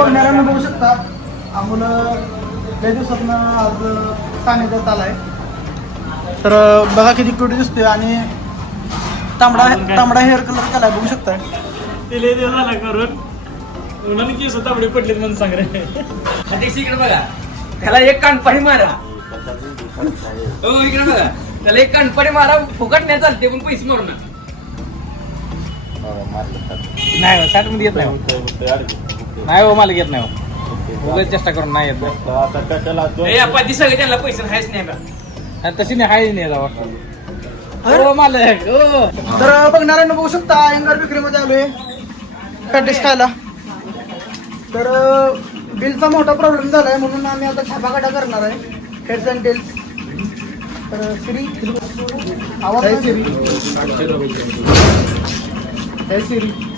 बघणाऱ्यांना बघू शकता अमोल काही दिवसातनं आज सानिध्यात आलाय. तर बघा किती क्युटी दिसतोय आणि तांबडा हेअर कलर केलाय बघू शकताय. ते लय दिवस झाला करून उन्हाने केस तांबडे पडलेत म्हणून सांग रे. इकडे बघा त्याला एक कानपाडी मारा. हो इकडे बघा त्याला एक कानपाडी मारा फुकट नाही चालते पण पैसे मारू ना. नाही 60 मध्ये येत नाही हो मला घेत नाही उगाच चेष्टा करून नाही येत. सगळे त्यांना पैसे नाहीच नाही बा तशी नाही हाय नाही हो मालक हो. तर बघणाऱ्यांना बघू शकता अयंगार विक्रीमध्ये आलोय पॅटिस खायला. तर बिलचा मोठा प्रॉब्लेम झालाय म्हणून आम्ही आता छापाकाटा करणार आहे हेड्स अँड टेल्स. तर सिरी आवाज सिरी सिरी